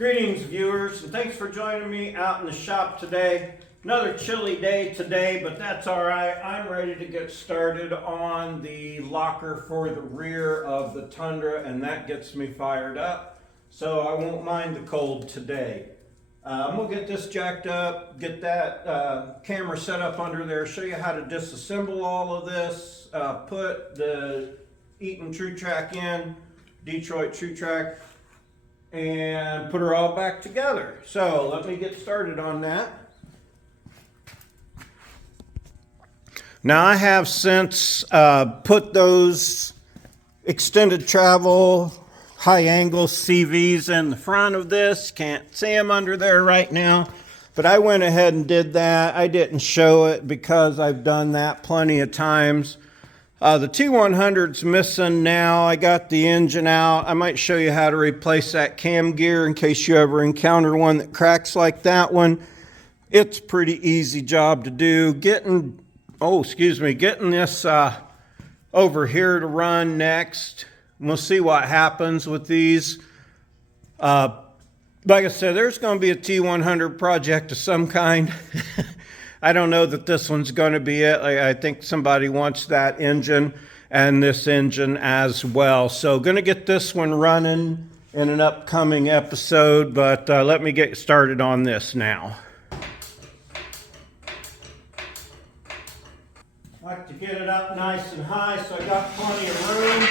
Greetings viewers, and thanks for joining me out in the shop today. Another chilly day today, but that's alright. I'm ready to get started on the locker for the rear of the Tundra, and that gets me fired up. So I won't mind the cold today. I'm going to get this jacked up, get that camera set up under there, show you how to disassemble all of this, put the Eaton TruTrac in, Detroit TruTrac, and put her all back together. So let me get started on that. Now I have since put those extended travel high angle CVs in the front of this. Can't see them under there right now, but I went ahead and did that. I didn't show it because I've done that plenty of times. The T100's missing now. I got the engine out. I might show you how to replace that cam gear in case you ever encounter one that cracks like that one. It's a pretty easy job to do. Getting this over here to run next. We'll see what happens with these. Like I said, there's going to be a T100 project of some kind. I don't know that this one's going to be it. I think somebody wants that engine and this engine as well. So going to get this one running in an upcoming episode, but let me get started on this now. I like to get it up nice and high so I got plenty of room.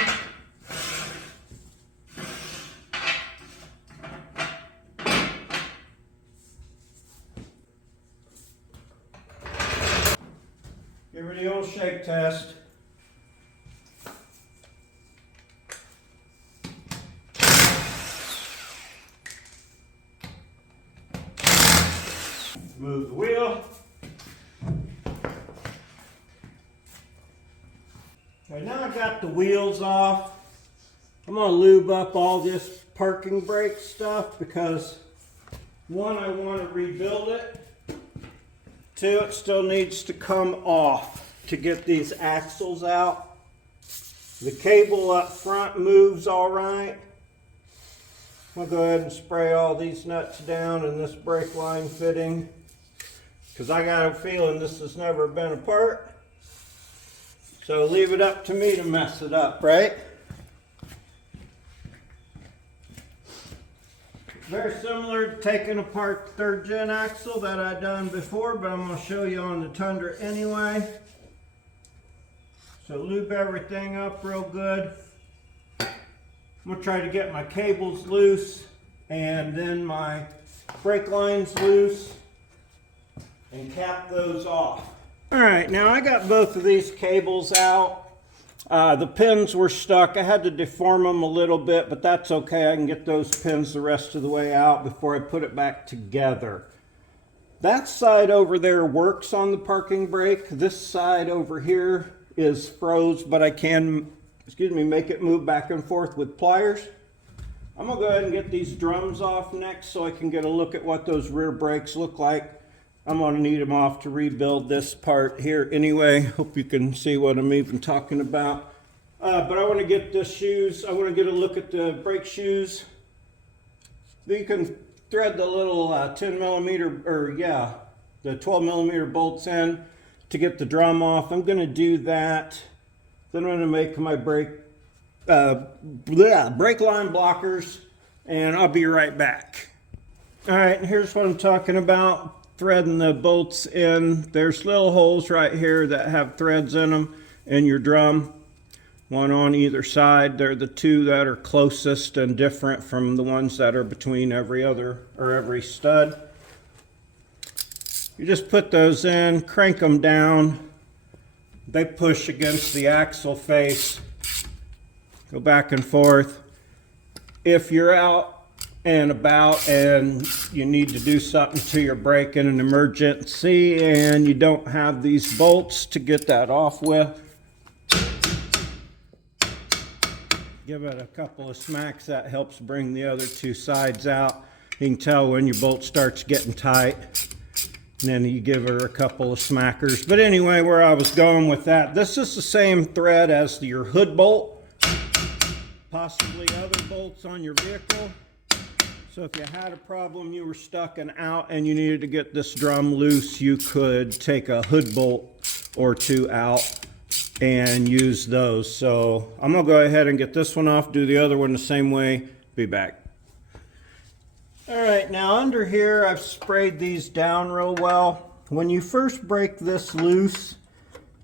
Give her the old shake test. Move the wheel. Okay, now I got the wheels off. I'm going to lube up all this parking brake stuff because one, I want to rebuild it. Two, it still needs to come off to get these axles out. The cable up front moves all right. I'll go ahead and spray all these nuts down in this brake line fitting because I got a feeling this has never been apart. So leave it up to me to mess it up, right? Very similar to taking apart the third gen axle that I've done before, but I'm going to show you on the Tundra anyway. So lube everything up real good. I'm going to try to get my cables loose and then my brake lines loose and cap those off. Alright, now I got both of these cables out. The pins were stuck. I had to deform them a little bit, but that's okay. I can get those pins the rest of the way out before I put it back together. That side over there works on the parking brake. This side over here is froze, but I can, make it move back and forth with pliers. I'm going to go ahead and get these drums off next so I can get a look at what those rear brakes look like. I'm going to need them off to rebuild this part here anyway. Hope you can see what I'm even talking about. But I want to get the shoes. I want to get a look at the brake shoes. You can thread the little 10 millimeter, the 12 millimeter bolts in to get the drum off. I'm going to do that. Then I'm going to make my brake line blockers, and I'll be right back. All right, here's what I'm talking about. Threading the bolts in. There's little holes right here that have threads in them in your drum, one on either side. They're the two that are closest and different from the ones that are between every stud. You just put those in, crank them down. They push against the axle face, go back and forth. If you're out and about and you need to do something to your brake in an emergency and you don't have these bolts to get that off with, give it a couple of smacks. That helps bring the other two sides out. You can tell when your bolt starts getting tight, and then you give her a couple of smackers. But anyway, where I was going with that, this is the same thread as your hood bolt, possibly other bolts on your vehicle. So if you had a problem, you were stuck and out and you needed to get this drum loose, you could take a hood bolt or two out and use those. So I'm gonna go ahead and get this one off, do the other one the same way, be back. All right, now under here, I've sprayed these down real well. When you first break this loose,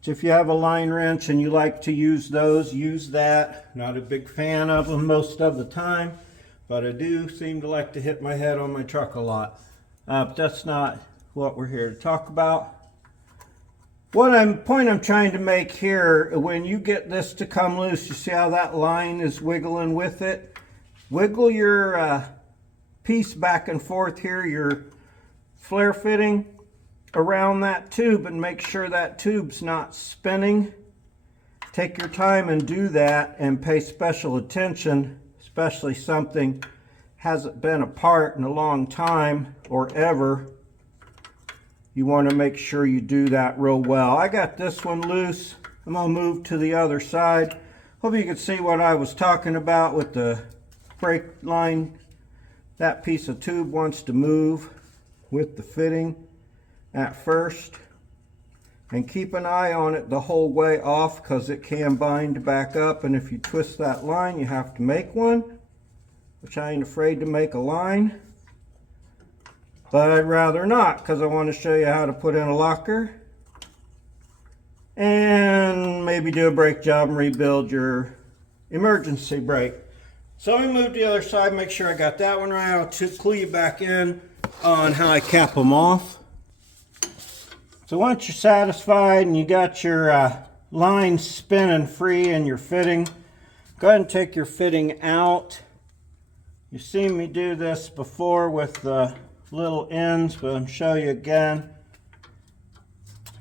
if you have a line wrench and you like to use those, use that. Not a big fan of them most of the time, but I do seem to like to hit my head on my truck a lot. But that's not what we're here to talk about. Point I'm trying to make here, when you get this to come loose, you see how that line is wiggling with it? Wiggle your piece back and forth here, your flare fitting around that tube, and make sure that tube's not spinning. Take your time and do that, and pay special attention, especially something hasn't been apart in a long time or ever. You want to make sure you do that real well. I got this one loose. I'm going to move to the other side. Hope you can see what I was talking about with the brake line. That piece of tube wants to move with the fitting at first. And keep an eye on it the whole way off, because it can bind back up. And if you twist that line, you have to make one, which I ain't afraid to make a line. But I'd rather not, because I want to show you how to put in a locker and maybe do a brake job and rebuild your emergency brake. So we move to the other side, make sure I got that one right. I'll clue you back in on how I cap them off. So once you're satisfied and you got your line spinning free and your fitting, go ahead and take your fitting out. You've seen me do this before with the little ends, but I'll show you again.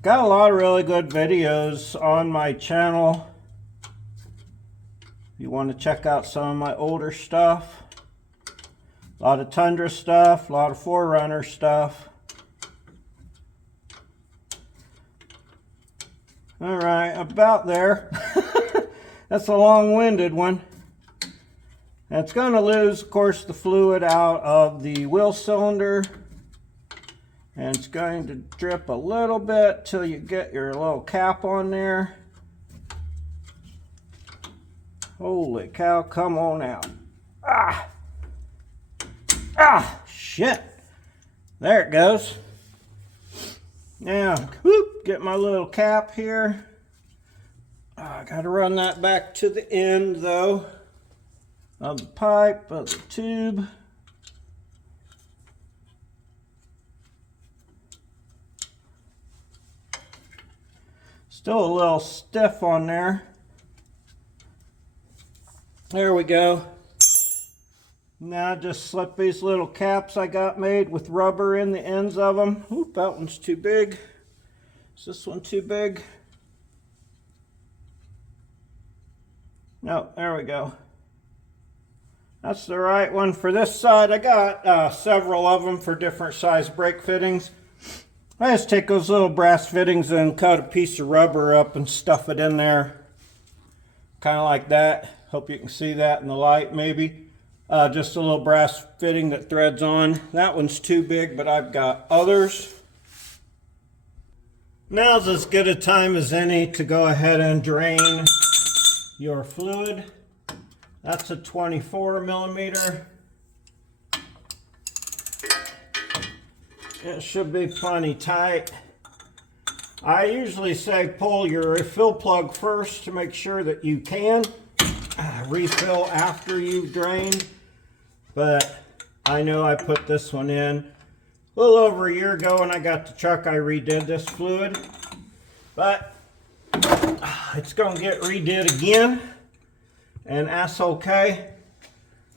Got a lot of really good videos on my channel. If you want to check out some of my older stuff. A lot of Tundra stuff, a lot of 4Runner stuff. All right, about there. That's a long-winded one. It's going to lose, of course, the fluid out of the wheel cylinder. And it's going to drip a little bit till you get your little cap on there. Holy cow, come on out. Shit. There it goes. Now, whoop, get my little cap here. I got to run that back to the end, though, of the pipe, of the tube. Still a little stiff on there. There we go. Now just slip these little caps I got made with rubber in the ends of them. Oop, that one's too big. Is this one too big? No, there we go. That's the right one for this side. I got several of them for different size brake fittings. I just take those little brass fittings and cut a piece of rubber up and stuff it in there. Kind of like that. Hope you can see that in the light maybe. Just a little brass fitting that threads on. That one's too big, but I've got others. Now's as good a time as any to go ahead and drain your fluid. That's a 24 millimeter. It should be plenty tight. I usually say pull your fill plug first to make sure that you can refill after you've drained. But I know I put this one in a little over a year ago when I got the truck. I redid this fluid, but it's gonna get redid again, and that's okay.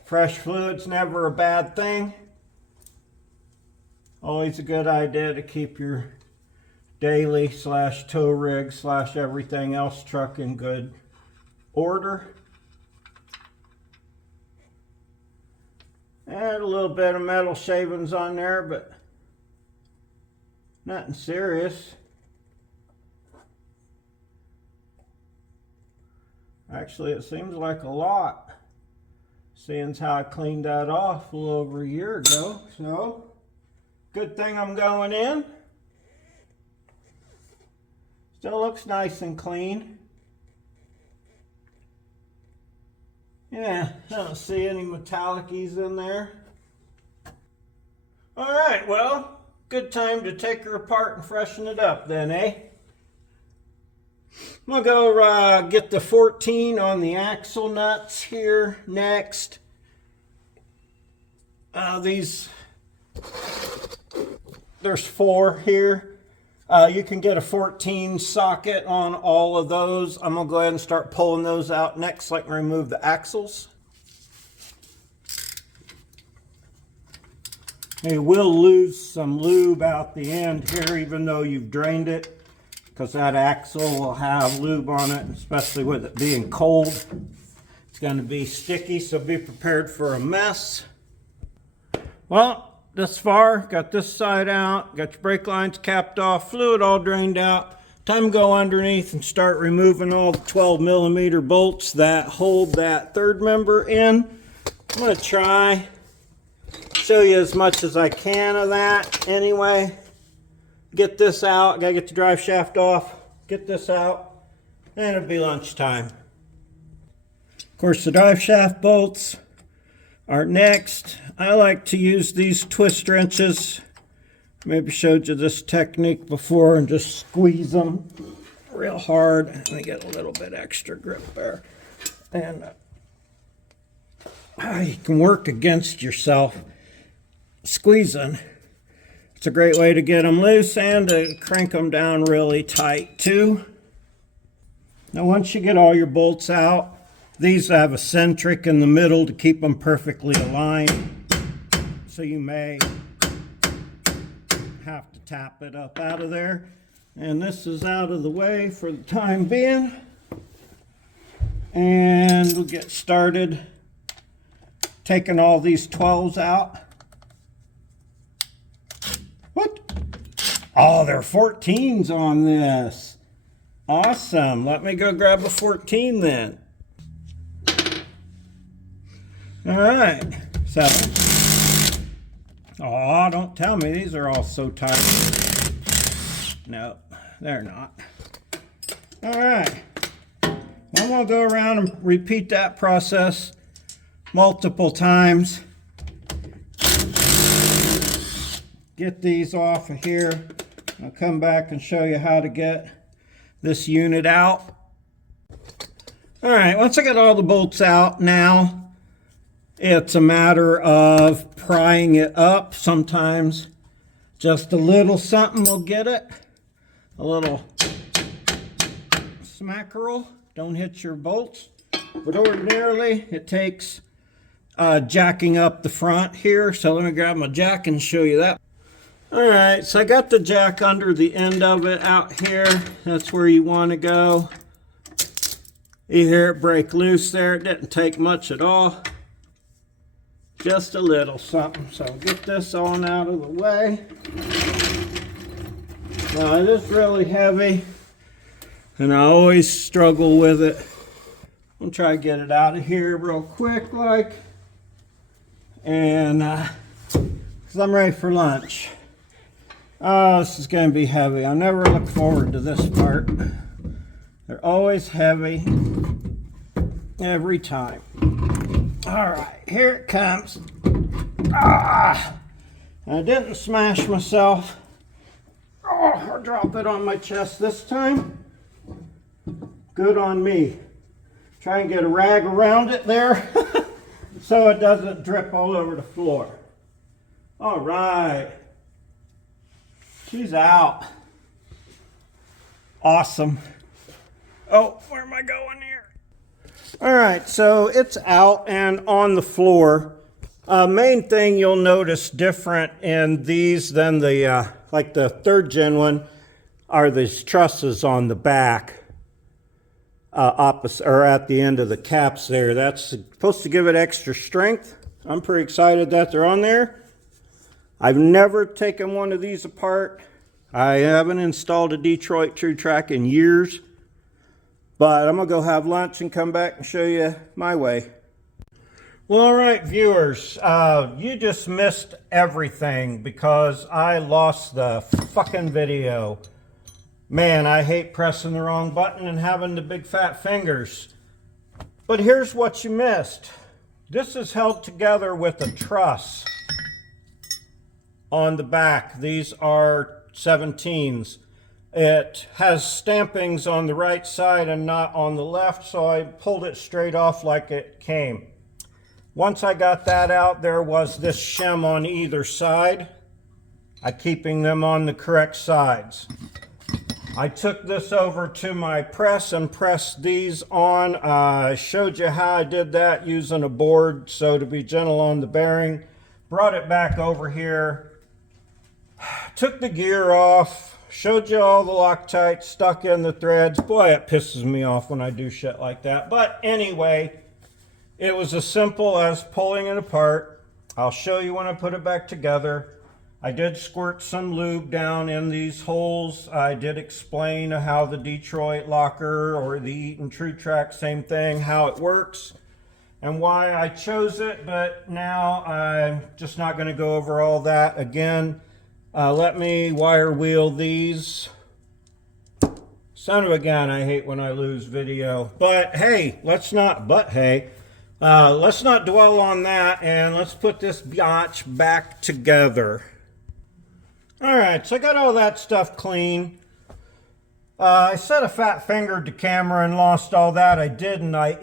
Fresh fluid's never a bad thing. Always a good idea to keep your daily / tow rig / everything else truck in good order. And a little bit of metal shavings on there, but nothing serious. Actually, it seems like a lot. Seeing as how I cleaned that off a little over a year ago. So, good thing I'm going in. Still looks nice and clean. Yeah, I don't see any metallic-ies in there. All right, well, good time to take her apart and freshen it up then, eh? I'm gonna go get the 14 on the axle nuts here next. There's 4 here. You can get a 14 socket on all of those. I'm gonna go ahead and start pulling those out next so I can remove the axles. You will lose some lube out the end here even though you've drained it, because that axle will have lube on it, especially with it being cold. It's going to be sticky, so be prepared for a mess. Well, this far, got this side out, got your brake lines capped off, fluid all drained out. Time to go underneath and start removing all the 12mm bolts that hold that third member in. I'm going to try show you as much as I can of that anyway. Get this out, gotta get the drive shaft off, get this out, and it'll be lunchtime. Of course, the drive shaft bolts are next. I like to use these twist wrenches. Maybe showed you this technique before, and just squeeze them real hard and they get a little bit extra grip there. And you can work against yourself squeezing. It's a great way to get them loose and to crank them down really tight too. Now once you get all your bolts out, these have a centric in the middle to keep them perfectly aligned. So you may have to tap it up out of there. And this is out of the way for the time being. And we'll get started taking all these 12s out. What? Oh, there are 14s on this. Awesome. Let me go grab a 14 then. All right. So, oh, don't tell me these are all so tight. No, they're not. All right. I'm going to go around and repeat that process multiple times. Get these off of here. I'll come back and show you how to get this unit out. All right, once I got all the bolts out, now it's a matter of prying it up. Sometimes just a little something will get it. A little smackerel. Don't hit your bolts. But ordinarily, it takes jacking up the front here. So let me grab my jack and show you that. All right, so I got the jack under the end of it out here. That's where you want to go. You hear it break loose there. It didn't take much at all. Just a little something. So get this on out of the way. Now it is really heavy, and I always struggle with it. I'm gonna try to get it out of here real quick, like, and because I'm ready for lunch. Oh, this is going to be heavy. I never look forward to this part. They're always heavy. Every time. All right, here it comes. Ah! I didn't smash myself. Oh, I'll drop it on my chest this time. Good on me. Try and get a rag around it there so it doesn't drip all over the floor. All right. She's out. Awesome. Oh, where am I going here? All right, so it's out and on the floor. Main thing you'll notice different in these than the, like the 3rd gen one, are these trusses on the back, opposite or at the end of the caps there. That's supposed to give it extra strength. I'm pretty excited that they're on there. I've never taken one of these apart. I haven't installed a Detroit TruTrac in years, but I'm gonna go have lunch and come back and show you my way. Well, all right, viewers, you just missed everything because I lost the fucking video. Man, I hate pressing the wrong button and having the big fat fingers. But here's what you missed. This is held together with a truss on the back. These are 17s. It has stampings on the right side and not on the left, so I pulled it straight off like it came. Once I got that out, there was this shim on either side. I'm keeping them on the correct sides. I took this over to my press and pressed these on. I showed you how I did that using a board, so to be gentle on the bearing. Brought it back over here. Took the gear off. Showed you all the Loctite stuck in the threads. Boy, it pisses me off when I do shit like that. But anyway, it was as simple as pulling it apart. I'll show you when I put it back together. I did squirt some lube down in these holes. I did explain how the Detroit locker or the Eaton TruTrac, same thing, how it works and why I chose it. But now I'm just not going to go over all that again. Let me wire wheel these. Son of a gun, I hate when I lose video. But hey, let's not dwell on that, and let's put this biatch back together. Alright, so I got all that stuff clean. I set a fat finger to camera and lost all that. I didn't. I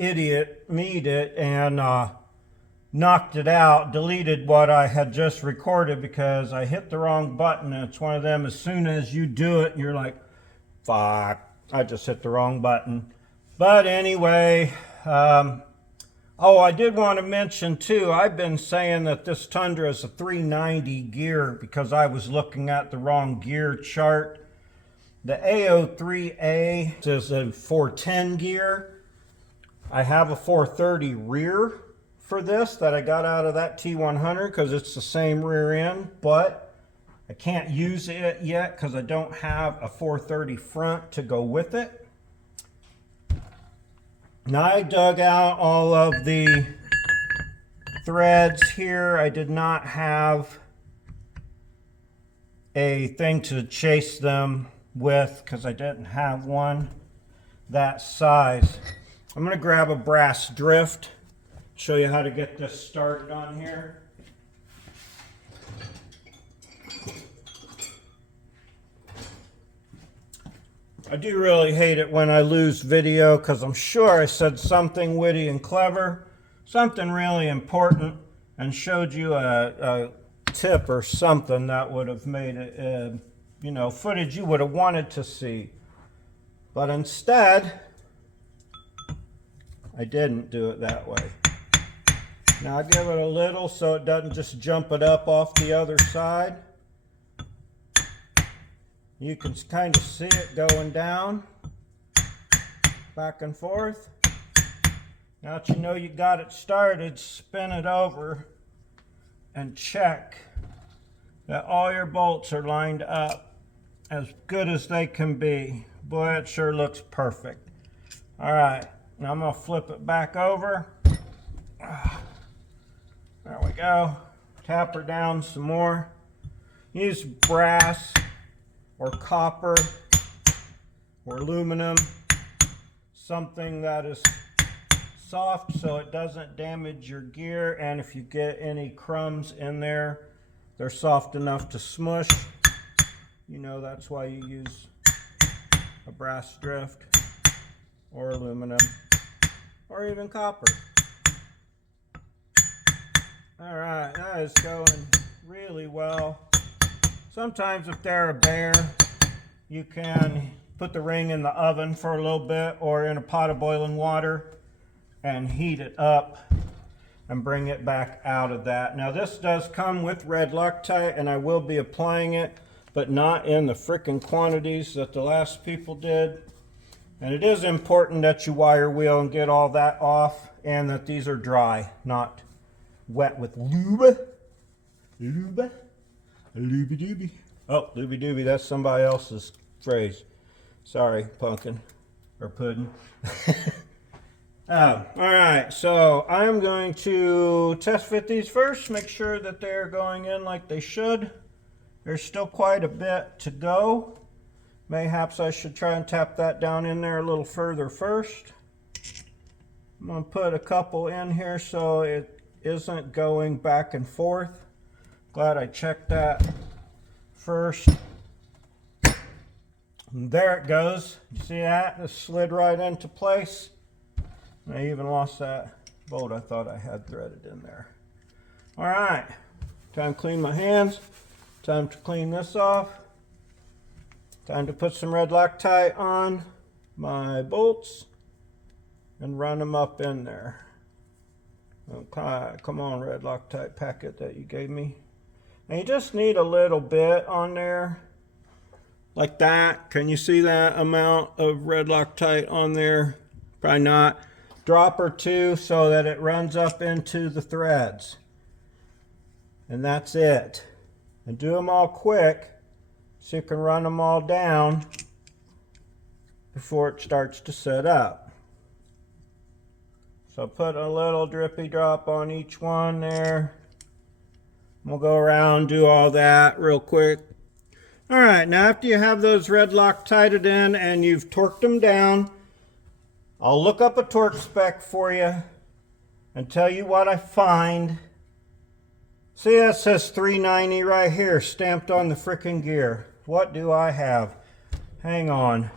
me'd it and knocked it out, deleted what I had just recorded because I hit the wrong button. And it's one of them, as soon as you do it, you're like, fuck, I just hit the wrong button. But anyway, oh, I did want to mention too, I've been saying that this Tundra is a 390 gear because I was looking at the wrong gear chart. The AO3A is a 410 gear. I have a 430 rear for this that I got out of that T100 because it's the same rear end, but I can't use it yet because I don't have a 430 front to go with it. Now I dug out all of the threads here. I did not have a thing to chase them with because I didn't have one that size. I'm going to grab a brass drift, show you how to get this started on here. I do really hate it when I lose video because I'm sure I said something witty and clever, something really important, and showed you a tip or something that would have made it, you know, footage you would have wanted to see. But instead, I didn't do it that way. Now I give it a little so it doesn't just jump it up off the other side. You can kind of see it going down, back and forth. Now that you know you got it started, spin it over and check that all your bolts are lined up as good as they can be. Boy, it sure looks perfect. All right, now I'm gonna flip it back over. There we go. Tap her down some more. Use brass or copper or aluminum, something that is soft so it doesn't damage your gear, and if you get any crumbs in there, they're soft enough to smush. You know, that's why you use a brass drift or aluminum or even copper. All right, that is going really well. Sometimes if they're a bear, you can put the ring in the oven for a little bit or in a pot of boiling water and heat it up and bring it back out of that. Now this does come with red Loctite and I will be applying it, but not in the frickin' quantities that the last people did. And it is important that you wire wheel and get all that off and that these are dry, not wet with lube. Lube. Looby dooby. Oh, looby dooby, that's somebody else's phrase. Sorry, pumpkin or pudding. All right, so I'm going to test fit these first, make sure that they're going in like they should. There's still quite a bit to go. Mayhaps I should try and tap that down in there a little further first. I'm going to put a couple in here so it isn't going back and forth. Glad I checked that first. And there it goes. You see that? It slid right into place. And I even lost that bolt I thought I had threaded in there. All right, time to clean my hands. Time to clean this off. Time to put some red Loctite on my bolts and run them up in there. Okay, come on, red Loctite packet that you gave me. And you just need a little bit on there, like that. Can you see that amount of red Loctite on there? Probably not. Drop or two so that it runs up into the threads. And that's it. And do them all quick so you can run them all down before it starts to set up. So put a little drippy drop on each one there. We'll go around, do all that real quick. All right, now after you have those red Loctited in and you've torqued them down, I'll look up a torque spec for you and tell you what I find. See, that says 390 right here, stamped on the frickin' gear. What do I have? Hang on.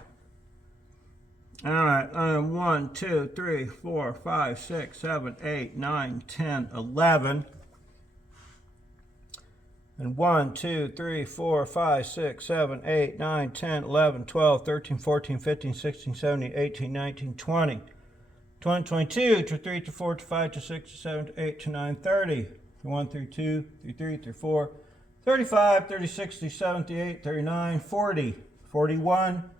All right, 1, 2, 3, 4, 5, 6, 7, 8, 9, 10, 11. And 1, 2, 3, 4, 5, 6, 7, 8, 9, 10, 11, 12, 13, 14, 15, 16, 17, 18, 19, 20. 20, 22, 23, 24, 25, 26, 27, 28, 29, 30. 1, 32, 33, 34, 35, 36, 37, 38, 39, 40, 41,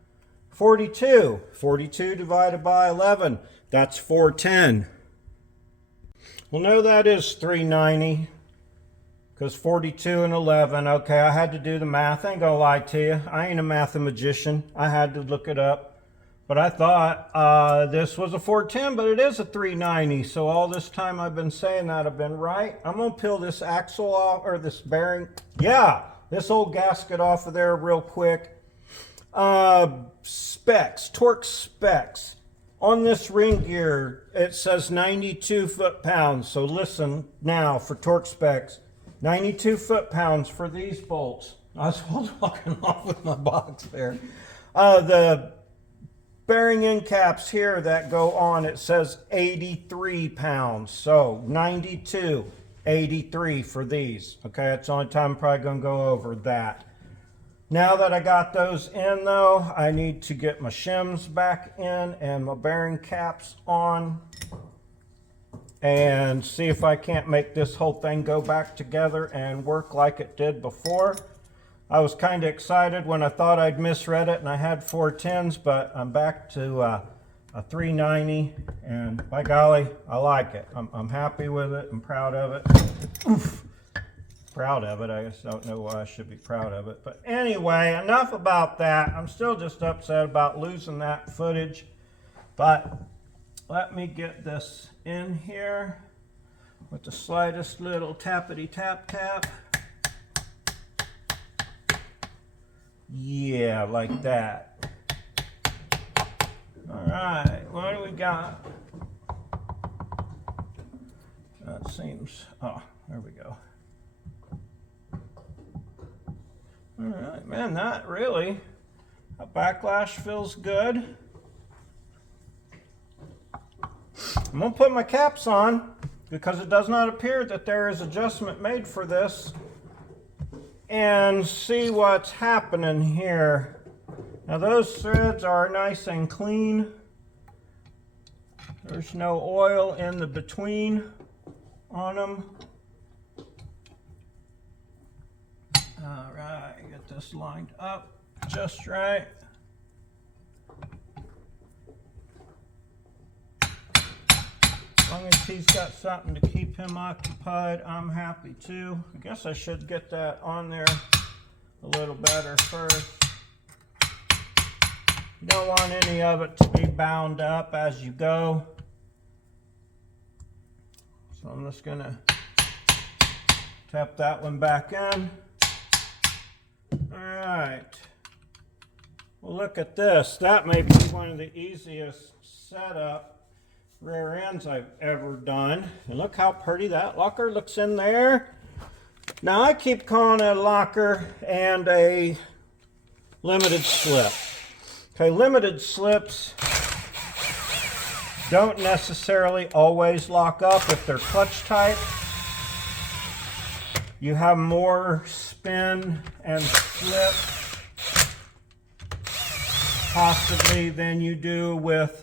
42. 42 divided by 11, that's 410. Well, no, that is 390. Because 42 and 11, okay, I had to do the math. I ain't gonna lie to you. I ain't a mathematician. I had to look it up. But I thought this was a 410, but it is a 390. So all this time I've been saying that I've been right. I'm gonna peel this axle off, or this bearing. Yeah, this old gasket off of there real quick. Specs, torque specs. On this ring gear, it says 92 foot-pounds. So listen now for torque specs. 92 foot-pounds for these bolts. I was walking off with my box there. The bearing end caps here that go on, it says 83 pounds. So 92, 83 for these. Okay, that's the only time I'm probably going to go over that. Now that I got those in though, I need to get my shims back in and my bearing caps on, and see if I can't make this whole thing go back together and work like it did before. I was kind of excited when I thought I'd misread it and I had 410s, but I'm back to a 390, and by golly, I like it. I'm happy with it. I'm proud of it. Oof. Proud of it. I just don't know why I should be proud of it. But anyway, enough about that. I'm still just upset about losing that footage, but let me get this in here with the slightest little tappity tap tap. Yeah, like that. All right, what do we got? That seems, oh, there we go. All right, man, that really, that backlash feels good. I'm going to put my caps on because it does not appear that there is adjustment made for this, and see what's happening here. Now those threads are nice and clean. There's no oil in the between on them. All right, get this lined up just right. As long as he's got something to keep him occupied, I'm happy too. I guess I should get that on there a little better first. You don't want any of it to be bound up as you go. So I'm just gonna tap that one back in. All right. Well, look at this. That may be one of the easiest setup rear ends I've ever done. And look how pretty that locker looks in there. Now I keep calling it a locker and a limited slip. Okay, limited slips don't necessarily always lock up if they're clutch type. You have more spin and slip possibly than you do with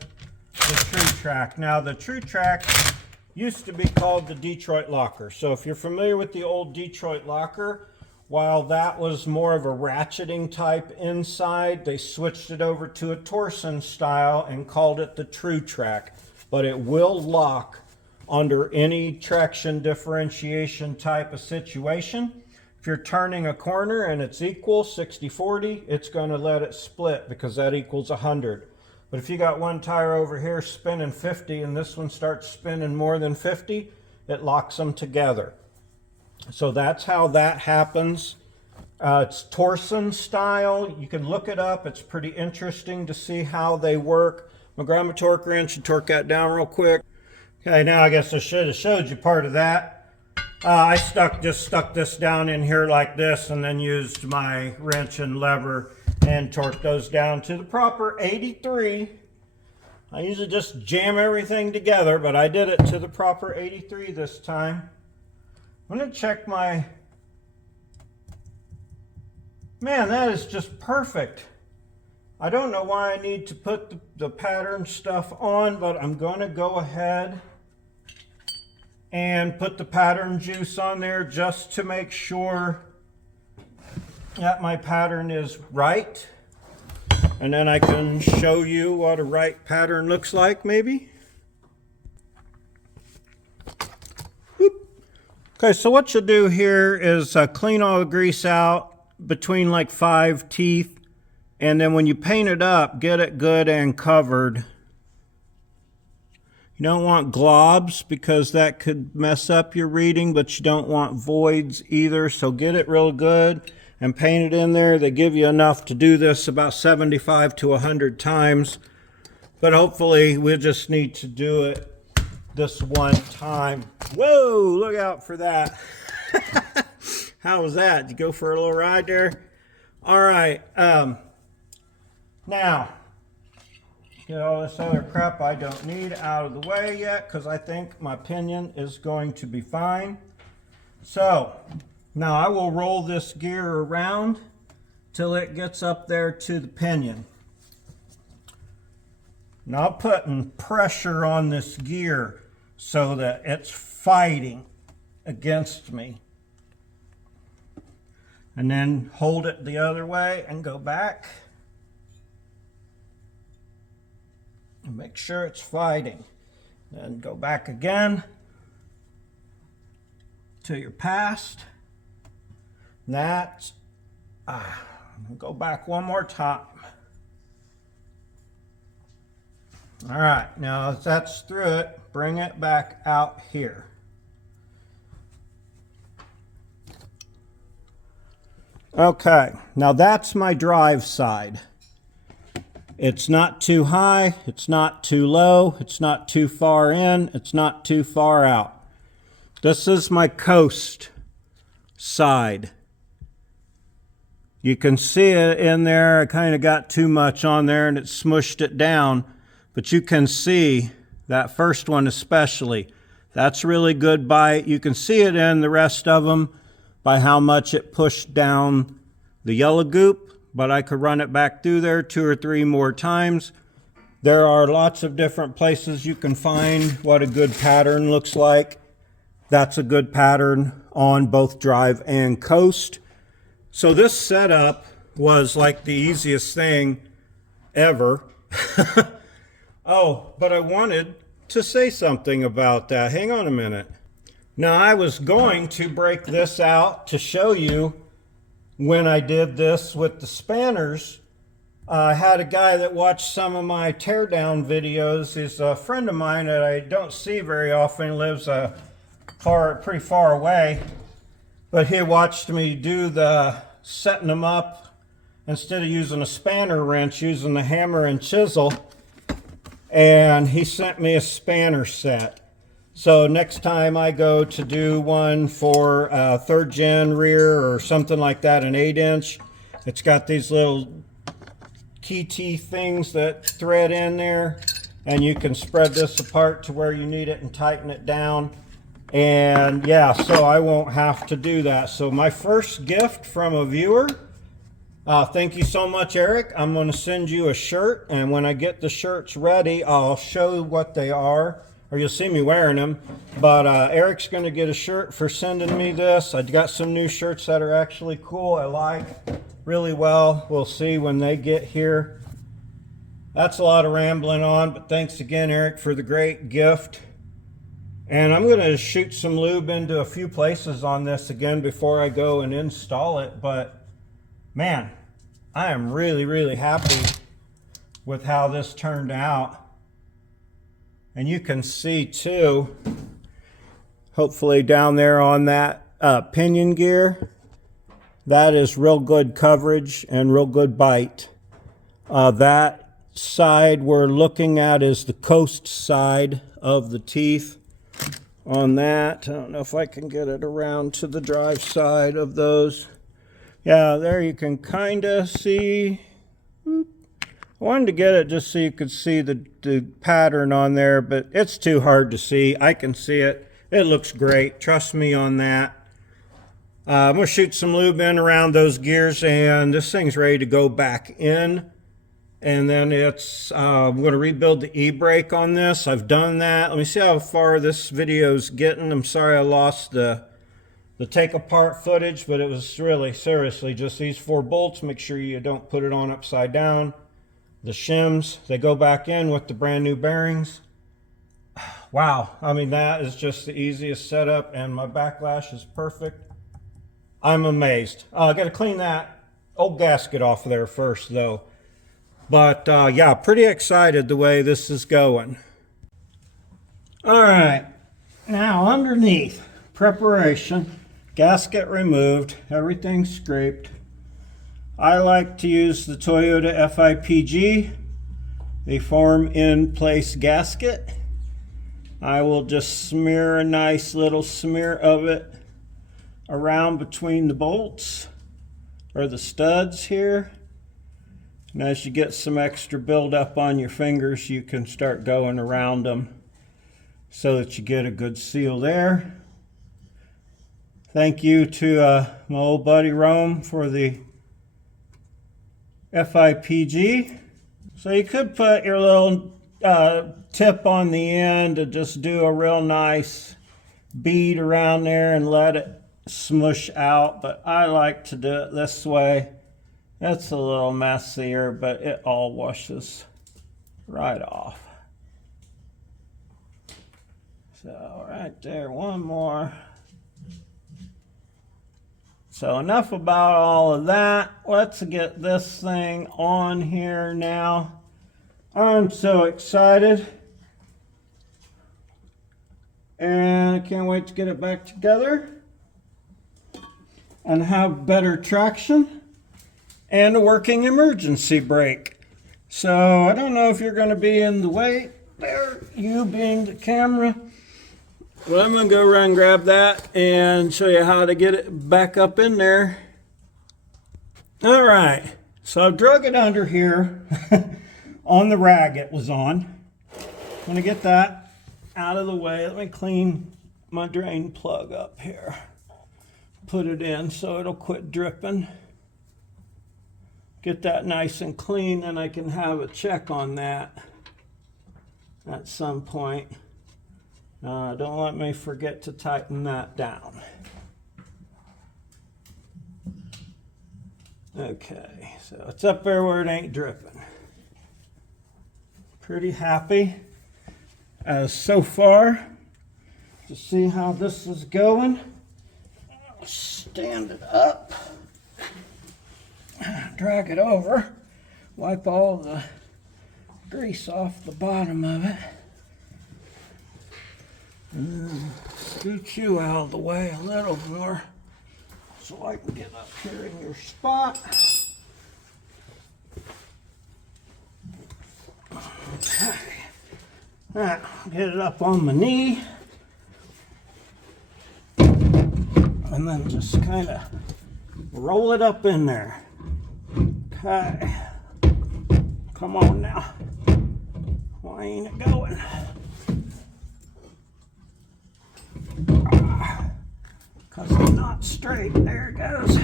the TruTrac. Now the TruTrac used to be called the Detroit locker. So if you're familiar with the old Detroit locker, while that was more of a ratcheting type inside, they switched it over to a torsion style and called it the TruTrac. But it will lock under any traction differentiation type of situation. If you're turning a corner and it's equal 60-40, it's going to let it split because that equals 100. But if you got one tire over here spinning 50 and this one starts spinning more than 50, it locks them together. So that's how that happens. It's torsion style. You can look it up. It's pretty interesting to see how they work. I'm gonna grab my torque wrench and torque that down real quick. Okay, now I guess I should have showed you part of that. I just stuck this down in here like this and then used my wrench and lever and torque those down to the proper 83. I usually just jam everything together, but I did it to the proper 83 this time. I'm going to check my... Man, that is just perfect. I don't know why I need to put the pattern stuff on, but I'm going to go ahead and put the pattern juice on there just to make sure that my pattern is right. And then I can show you what a right pattern looks like, maybe. Whoop. Okay, so what you'll do here is clean all the grease out between like 5 teeth. And then when you paint it up, get it good and covered. You don't want globs because that could mess up your reading, but you don't want voids either. So get it real good and paint it in there. They give you enough to do this about 75 to 100 times. But hopefully we'll just need to do it this one time. Whoa, look out for that. How was that? Did you go for a little ride there? All right. Now, get all this other crap I don't need out of the way yet because I think my pinion is going to be fine. So, now I will roll this gear around till it gets up there to the pinion. Now I'm putting pressure on this gear so that it's fighting against me. And then hold it the other way and go back. And make sure it's fighting. Then go back again to your past. That's, go back one more time. All right, now as that's through it, bring it back out here. Okay, now that's my drive side. It's not too high, it's not too low, it's not too far in, it's not too far out. This is my coast side. You can see it in there. I kind of got too much on there and it smushed it down, but you can see that first one especially. That's really good bite. You can see it in the rest of them by how much it pushed down the yellow goop. But I could run it back through there 2 or 3 more times. There are lots of different places you can find what a good pattern looks like. That's a good pattern on both drive and coast. So this setup was like the easiest thing ever. Oh, but I wanted to say something about that. Hang on a minute. Now I was going to break this out to show you when I did this with the spanners. I had a guy that watched some of my teardown videos. He's a friend of mine that I don't see very often. He lives pretty far away, but he watched me do the setting them up instead of using a spanner wrench, using the hammer and chisel, and he sent me a spanner set. So next time I go to do one for a 3rd gen rear or something like that, an 8-inch, it's got these little key teeth things that thread in there, and you can spread this apart to where you need it and tighten it down. And yeah, so I won't have to do that. So my first gift from a viewer, thank you so much, Eric. I'm going to send you a shirt, and when I get the shirts ready, I'll show what they are, or you'll see me wearing them. But Eric's going to get a shirt for sending me this. I've got some new shirts that are actually cool. I like really well. We'll see when they get here. That's a lot of rambling on, but thanks again, Eric, for the great gift. And I'm going to shoot some lube into a few places on this again before I go and install it. But man, I am really happy with how this turned out. And you can see too, hopefully down there on that pinion gear, that is real good coverage and real good bite. That side we're looking at is the coast side of the teeth. On that, I don't know if I can get it around to the drive side of those. Yeah, there you can kind of see. I wanted to get it just so you could see the pattern on there, but it's too hard to see. I can see it. It looks great. Trust me on that. I'm going to shoot some lube in around those gears, and this thing's ready to go back in. And then I'm going to rebuild the e-brake on this. I've done that. Let me see how far this video's getting. I'm sorry I lost the take apart footage, but it was really seriously just these 4 bolts. Make sure you don't put it on upside down. The shims, they go back in with the brand new bearings. Wow, I mean, that is just the easiest setup, and my backlash is perfect. I'm amazed. I got to clean that old gasket off of there first though. But yeah, pretty excited the way this is going. All right, now underneath, preparation, gasket removed, everything scraped. I like to use the Toyota FIPG, the form in place gasket. I will just smear a nice little smear of it around between the bolts or the studs here. And as you get some extra buildup on your fingers, you can start going around them so that you get a good seal there. Thank you to my old buddy Rome for the FIPG. So you could put your little tip on the end to just do a real nice bead around there and let it smush out, but I like to do it this way. It's a little messier, but it all washes right off. So right there, one more. So enough about all of that. Let's get this thing on here now. I'm so excited. And I can't wait to get it back together and have better traction and a working emergency brake. So I don't know if you're going to be in the way there, you being the camera. Well, I'm going to go around and grab that and show you how to get it back up in there. All right, so I've drug it under here on the rag it was on. I'm going to get that out of the way. Let me clean my drain plug up here. Put it in so it'll quit dripping. Get that nice and clean, and I can have a check on that at some point. Don't let me forget to tighten that down. Okay, so it's up there where it ain't dripping. Pretty happy as so far to see how this is going. Stand it up, drag it over, wipe all the grease off the bottom of it. scoot you out of the way a little more so I can get up here in your spot. Okay. Now, get it up on my knee. And then just kind of roll it up in there. Okay. Come on now. Why ain't it going? Because it's not straight. There it goes.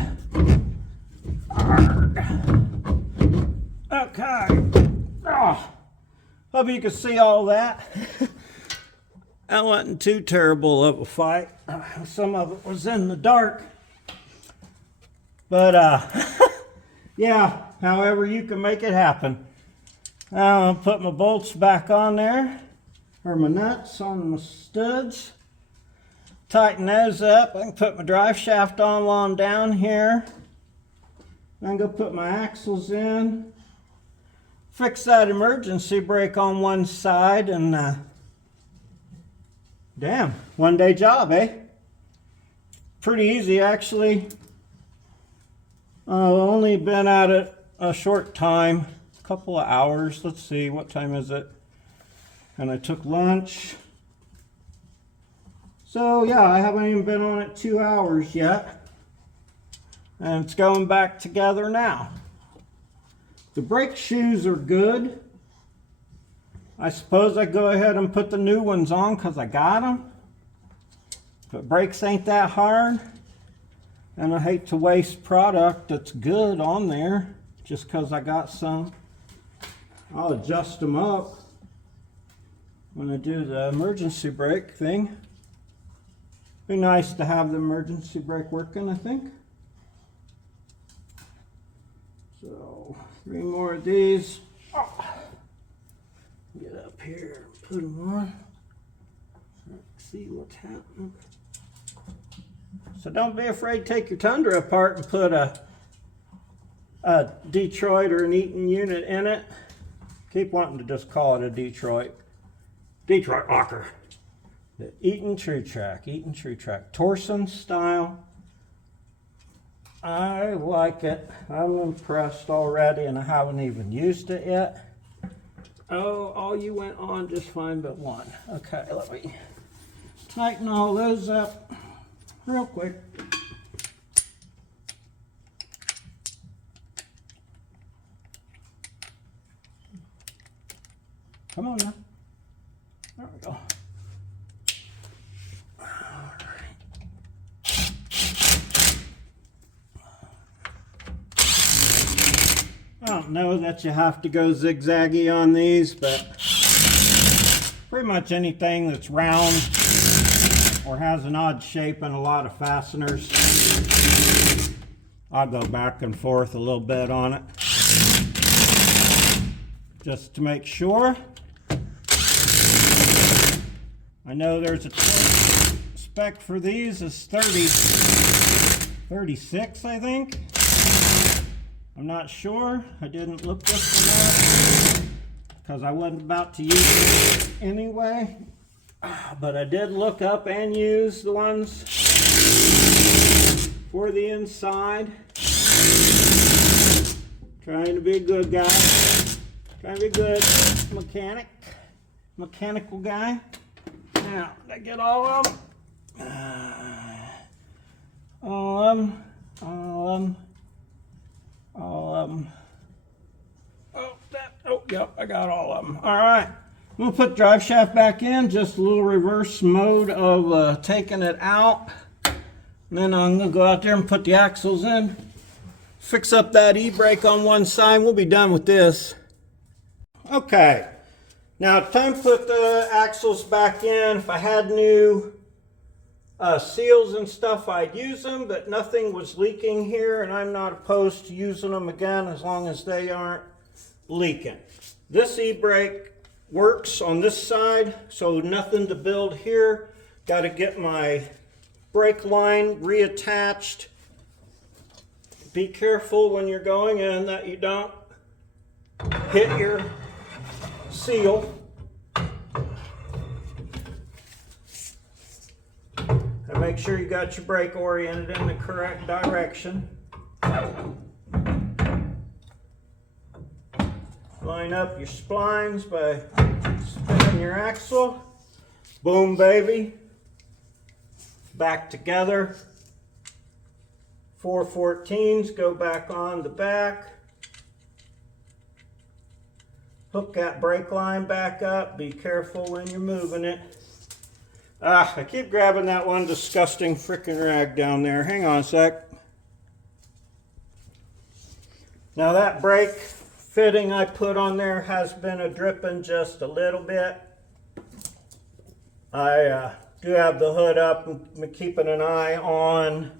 Okay. Oh, hope you can see all that. That wasn't too terrible of a fight. Some of it was in the dark. But, yeah, however you can make it happen. Now I'll put my bolts back on there, or my nuts on my studs. Tighten those up. I can put my drive shaft on while I'm down here. Then go put my axles in. Fix that emergency brake on one side, and damn, one-day job, eh? Pretty easy, actually. I've only been at it a short time, a couple of hours. Let's see, what time is it? And I took lunch. So yeah, I haven't even been on it 2 hours yet. And it's going back together now. The brake shoes are good. I suppose I go ahead and put the new ones on because I got them. But brakes ain't that hard. And I hate to waste product that's good on there just because I got some. I'll adjust them up when I do the emergency brake thing. Be nice to have the emergency brake working, I think. So, 3 more of these. Oh. Get up here and put them on. Let's see what's happening. So don't be afraid to take your Tundra apart and put a Detroit or an Eaton unit in it. Keep wanting to just call it a Detroit rocker. The Eaton TruTrac, torsion style. I like it. I'm impressed already, and I haven't even used it yet. Oh, all you went on just fine but one. Okay, let me tighten all those up real quick. Come on now. There we go. I don't know that you have to go zigzaggy on these, but pretty much anything that's round or has an odd shape and a lot of fasteners, I'll go back and forth a little bit on it just to make sure. I know there's a spec for these is 36, I think. I'm not sure. I didn't look this one up because I wasn't about to use it anyway. But I did look up and use the ones for the inside. Trying to be a good guy. Trying to be a good mechanical guy. Now, did I get all of them? All of them. Yep, I got all of them. All right, I'm gonna put the drive shaft back in, just a little reverse mode of taking it out. And then I'm gonna go out there and put the axles in, fix up that e-brake on one side. We'll be done with this. Okay, now it's time to put the axles back in. If I had new seals and stuff, I'd use them, but nothing was leaking here, and I'm not opposed to using them again as long as they aren't leaking. This e-brake works on this side, so nothing to build here. Got to get my brake line reattached. Be careful when you're going in that you don't hit your seal. make sure you got your brake oriented in the correct direction. Line up your splines by spinning your axle. Boom, baby. Back together. 414s go back on the back. Hook that brake line back up. Be careful when you're moving it. I keep grabbing that one disgusting frickin' rag down there. Hang on a sec. Now that brake fitting I put on there has been a dripping just a little bit. I do have the hood up and keeping an eye on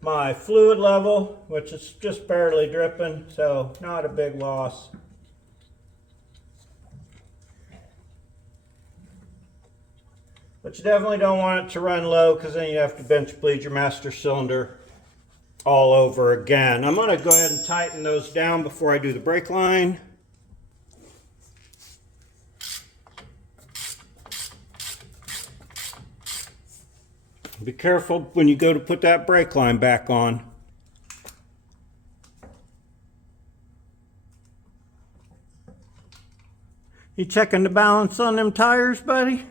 my fluid level, which is just barely dripping, so not a big loss. But you definitely don't want it to run low, because then you have to bench bleed your master cylinder all over again. I'm going to go ahead and tighten those down before I do the brake line. Be careful when you go to put that brake line back on. You checking the balance on them tires, buddy?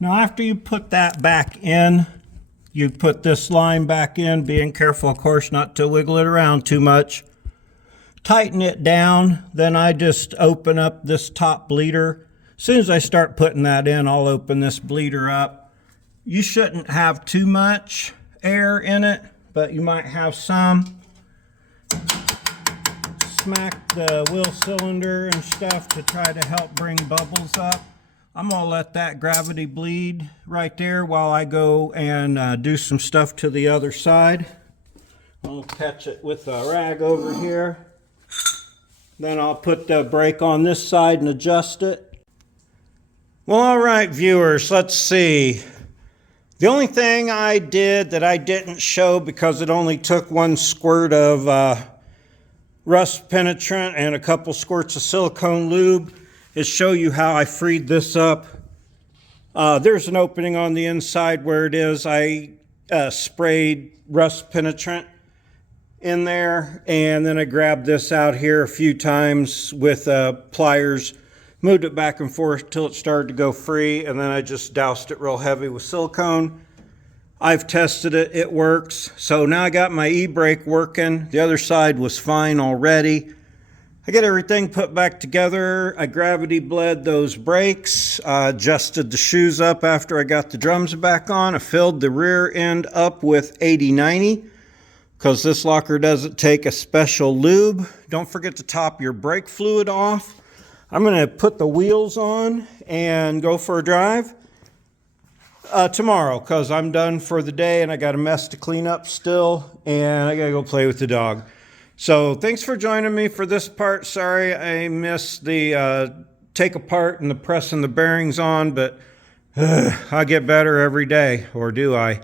Now after you put that back in, you put this line back in, being careful of course not to wiggle it around too much. Tighten it down, then I just open up this top bleeder. As soon as I start putting that in, I'll open this bleeder up. You shouldn't have too much air in it, but you might have some. Smack the wheel cylinder and stuff to try to help bring bubbles up. I'm gonna let that gravity bleed right there while I go and do some stuff to the other side. I'll catch it with a rag over here. Then I'll put the brake on this side and adjust it. Well, all right, viewers, let's see. The only thing I did that I didn't show, because it only took one squirt of rust penetrant and a couple squirts of silicone lube, is show you how I freed this up. There's an opening on the inside where it is. I sprayed rust penetrant in there, and then I grabbed this out here a few times with pliers, moved it back and forth till it started to go free, and then I just doused it real heavy with silicone. I've tested it, it works. So now I got my e-brake working. The other side was fine already. I got everything put back together. I gravity bled those brakes, adjusted the shoes up after I got the drums back on. I filled the rear end up with 80/90 because this locker doesn't take a special lube. Don't forget to top your brake fluid off. I'm going to put the wheels on and go for a drive tomorrow, because I'm done for the day and I got a mess to clean up still, and I got to go play with the dog. So thanks for joining me for this part. Sorry I missed the take apart and the pressing the bearings on, but I get better every day, or do I?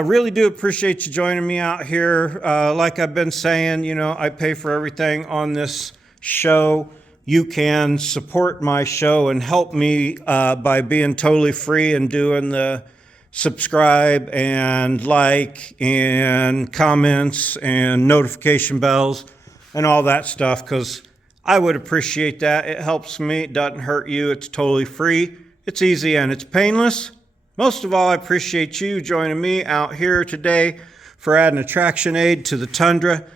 Really do appreciate you joining me out here. Like I've been saying, you know, I pay for everything on this show. You can support my show and help me by being totally free and doing the subscribe and like and comments and notification bells and all that stuff, because I would appreciate that. It helps me. It doesn't hurt you. It's totally free. It's easy and it's painless. Most of all, I appreciate you joining me out here today for adding a traction aid to the Tundra.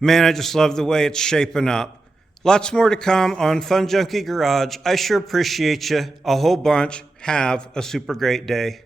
Man, I just love the way it's shaping up. Lots more to come on Funjunkie Garage. I sure appreciate you a whole bunch. Have a super great day.